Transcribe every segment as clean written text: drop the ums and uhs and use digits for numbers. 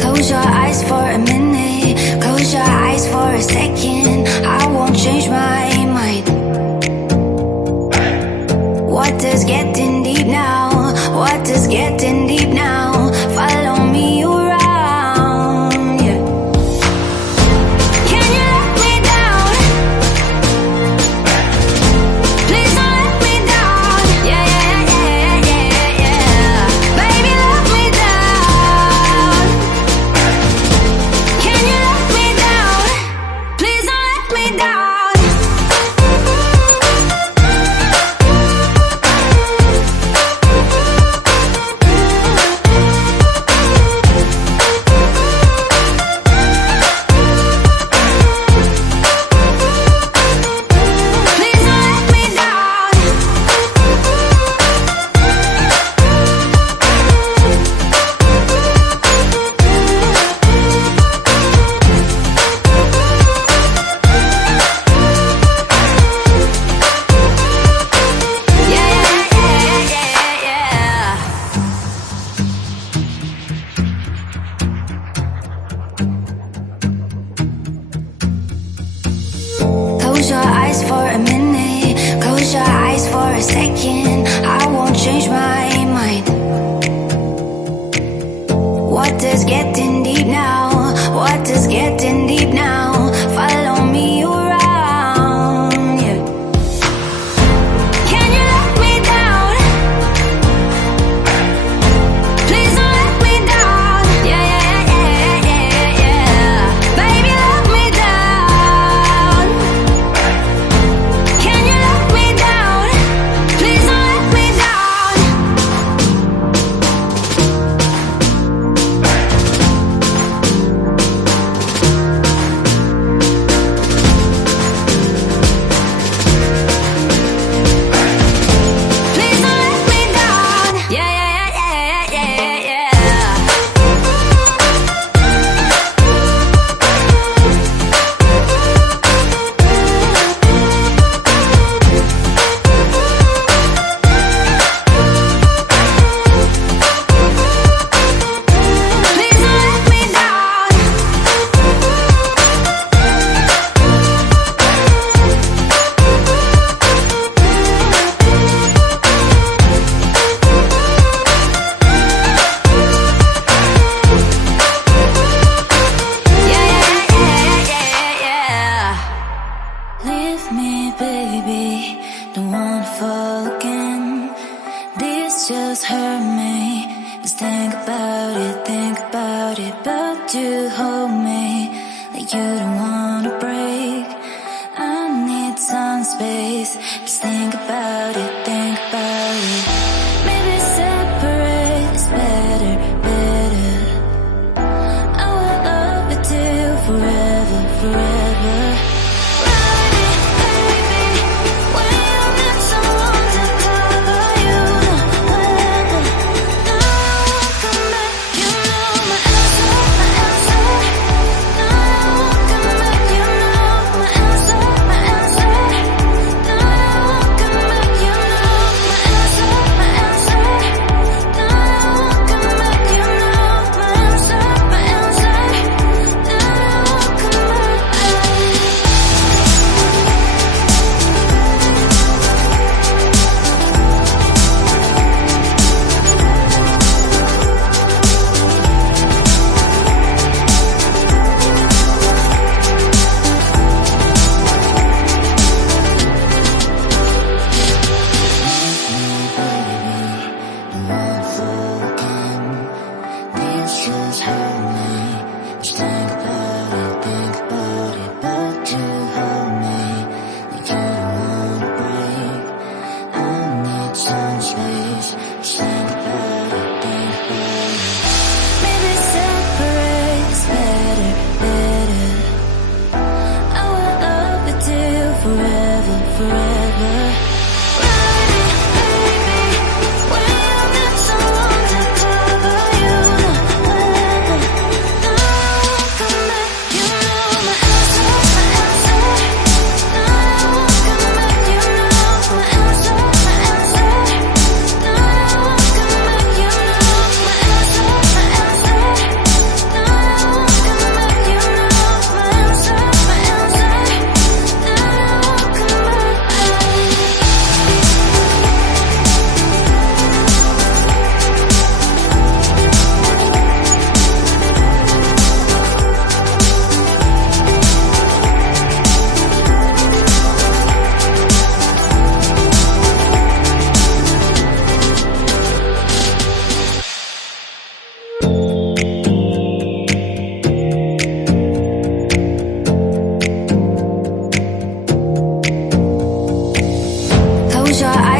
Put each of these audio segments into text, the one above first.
Close your eyes for a minute, close your eyes for a second. I won't change my mind. What does getting deep now? What does getting deep now? Follow me around, yeah. Can you let me down? Please don't let me down. Yeah, yeah, yeah, yeah, yeah. Baby, let me down. Can you let me down? Please don't let me down. Close your eyes for a minute, close your eyes for a second. I won't change my mind. What does getting deep now? What does getting deep now? Follow me around, yeah. Can you let me down? Please don't let me down. Yeah, yeah, yeah, yeah, yeah. Baby, let me down. Can you let me down? Please don't let me down. Please don't let me down. Yeah, yeah, yeah, yeah, yeah, yeah. Please don't let me down. Yeah, yeah, yeah, yeah, yeah. Leave me, baby, don't wanna fall again. This just hurt me. Just think about it, but you hold me like you don't wanna break. I need some space. Just think about it, think about it. Maybe separate is better, better. I will love you till forever, forever. Ride it, baby, when you need someone to cover you. Whenever, now I won't come back. You know my answer, my answer. Now I won't come back. You know my answer, my answer. Now I won't come back. You know my answer, my answer. Now I won't come back. You know my answer, my answer. Now I won't come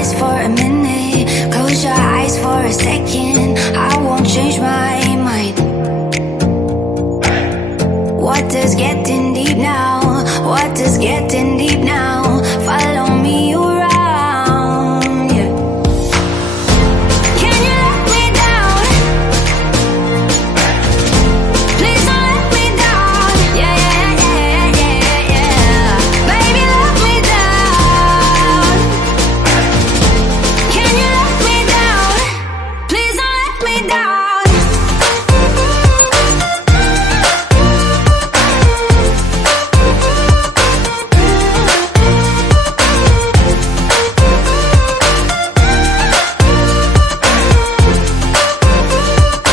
eyes for a minute, close your eyes for a second. I won't change my mind. What does getting deep now? What does getting deep now? Follow me around, yeah. Can you let me down? Please don't let me down. Yeah, yeah, yeah, yeah, yeah. Baby, let me down. Can you let me down? Please don't let me down.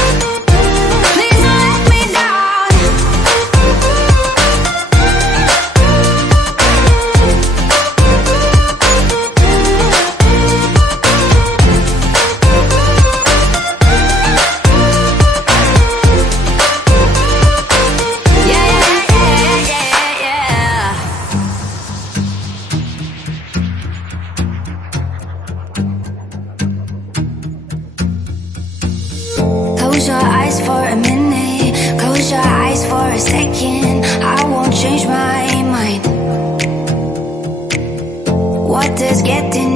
Please don't let me down. Yeah, yeah, yeah, yeah, yeah. Close your eyes for a minute, close your eyes for a second. I won't change my mind. What does getting